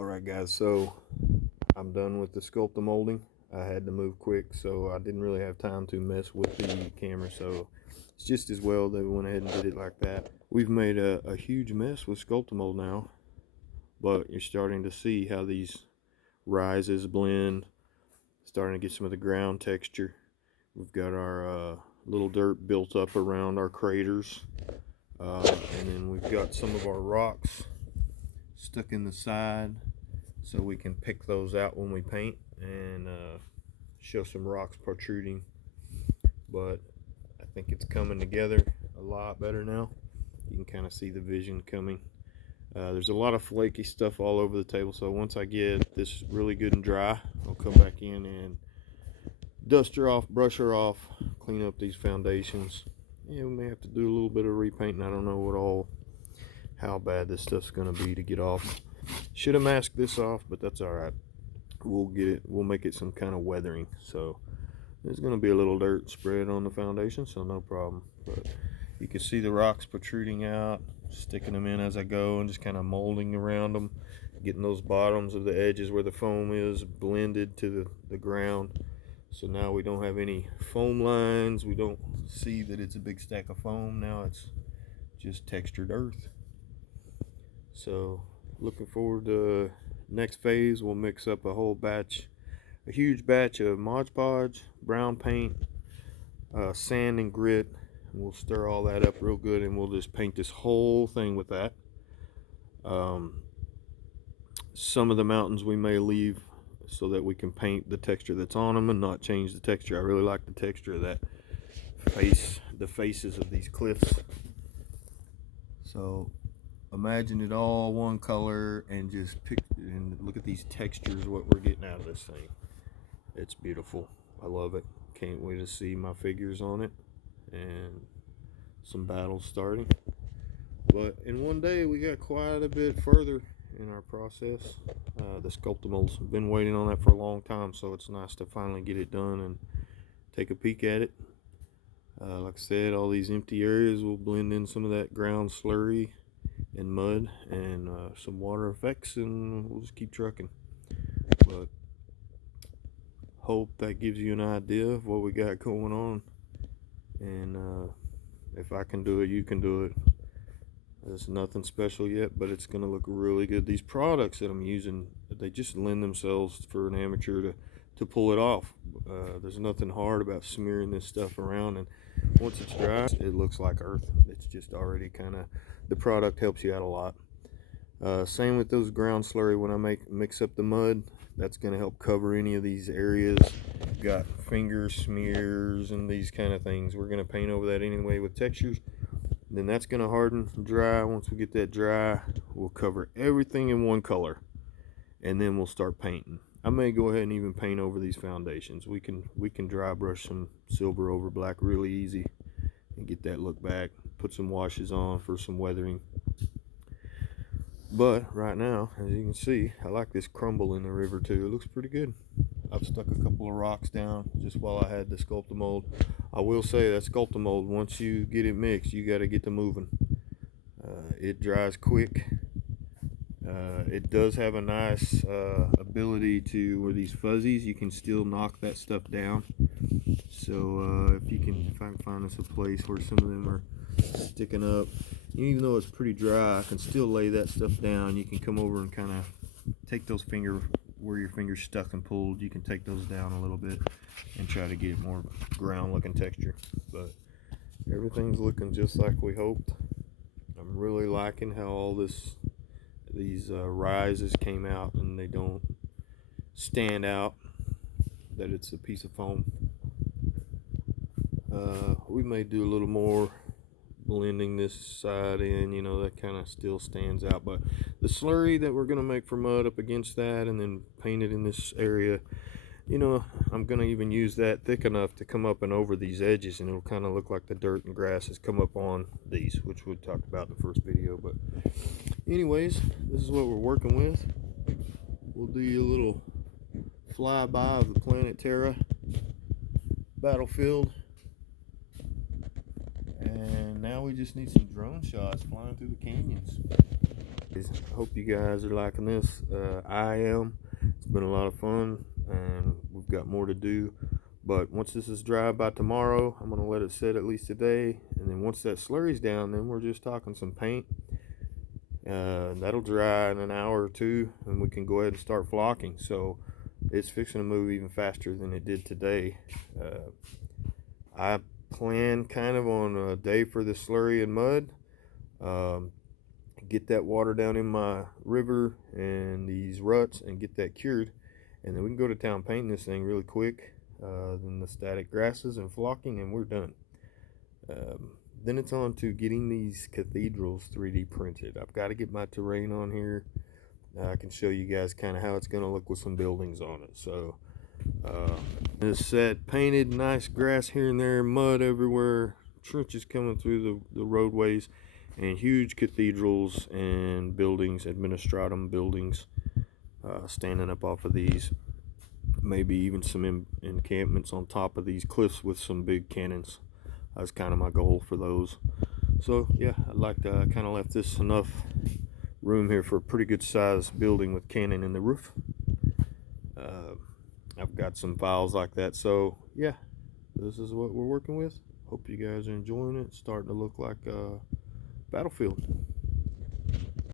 Alright guys, so I'm done with the sculptor molding. I had to move quick, so I didn't really have time to mess with the camera, so it's just as well that we went ahead and did it like that. We've made a huge mess with sculptor mold now, but you're starting to see how these rises blend, starting to get some of the ground texture. We've got our little dirt built up around our craters, and then we've got some of our rocks stuck in the side, so we can pick those out when we paint and show some rocks protruding. But I think it's coming together a lot better now. You can kind of see the vision coming. There's a lot of flaky stuff all over the table, so once I get this really good and dry, I'll come back in and dust her off, brush her off, clean up these foundations. Yeah, we may have to do a little bit of repainting. I don't know how bad this stuff's gonna be to get off. Should have masked this off, but that's all right. We'll make it some kind of weathering. So there's gonna be a little dirt spread on the foundation, so no problem. But you can see the rocks protruding out, sticking them in as I go and just kind of molding around them, getting those bottoms of the edges where the foam is blended to the ground. So now we don't have any foam lines. We don't see that it's a big stack of foam. Now it's just textured earth. So looking forward to next phase. We'll mix up a huge batch of Mod Podge, brown paint, sand and grit, and we'll stir all that up real good, and we'll just paint this whole thing with that. Some of the mountains we may leave so that we can paint the texture that's on them and not change the texture. I really like the texture of that the faces of these cliffs. So imagine it all one color and just pick and look at these textures, what we're getting out of this thing. It's beautiful. I love it. Can't wait to see my figures on it and some battles starting. But in one day we got quite a bit further in our process. The sculptor molds, been waiting on that for a long time, so it's nice to finally get it done and take a peek at it. Like I said, all these empty areas will blend in some of that ground slurry and mud and some water effects, and we'll just keep trucking. But hope that gives you an idea of what we got going on, and if I can do it, you can do it. There's nothing special yet, but it's gonna look really good. These products that I'm using, they just lend themselves for an amateur to pull it off. There's nothing hard about smearing this stuff around, and once it's dry, it looks like earth. It's just already kind of, the product helps you out a lot. Same with those ground slurry. When I mix up the mud, that's going to help cover any of these areas. Got finger smears and these kind of things. We're going to paint over that anyway with textures. Then that's going to harden, dry. Once we get that dry, we'll cover everything in one color, and then we'll start painting. I may go ahead and even paint over these foundations. We can dry brush some silver over black really easy and get that look back. Put some washes on for some weathering. But right now, as you can see, I like this crumble in the river too. It looks pretty good. I've stuck a couple of rocks down just while I had the sculptor mold. I will say that sculptor mold, once you get it mixed, you got to get to moving. It dries quick. It does have a nice ability to, where these fuzzies, you can still knock that stuff down. So if I can find us a place where some of them are sticking up, even though it's pretty dry, I can still lay that stuff down. You can come over and kind of take those where your finger's stuck and pulled, you can take those down a little bit and try to get more ground looking texture. But everything's looking just like we hoped. I'm really liking how all these rises came out, and they don't stand out that it's a piece of foam. We may do a little more blending this side in, that kind of still stands out, but the slurry that we're going to make for mud up against that and then paint it in this area, I'm going to even use that thick enough to come up and over these edges, and it'll kind of look like the dirt and grass has come up on these, which we talked about in the first video. But anyways, this is what we're working with. We'll do you a little flyby of the planet Terra battlefield, and now we just need some drone shots flying through the canyons. I hope you guys are liking this. I am. It's been a lot of fun, and we've got more to do. But once this is dry by tomorrow, I'm going to let it sit at least today. And then once that slurry's down, then we're just talking some paint. That'll dry in an hour or two, and we can go ahead and start flocking. So it's fixing to move even faster than it did today. I plan kind of on a day for the slurry and mud. Get that water down in my river and these ruts and get that cured, and then we can go to town painting this thing really quick. Then the static grasses and flocking, and we're done. Then it's on to getting these cathedrals 3D printed. I've got to get my terrain on here. I can show you guys kind of how it's going to look with some buildings on it. So this set painted, nice grass here and there, mud everywhere, trenches coming through the roadways, and huge cathedrals and buildings, administratum buildings, standing up off of these. Maybe even some encampments on top of these cliffs with some big cannons. That's kind of my goal for those. So yeah, I'd like to kind of left this enough room here for a pretty good size building with cannon in the roof. I've got some files like that. So yeah, this is what we're working with. Hope you guys are enjoying it. It's starting to look like a battlefield.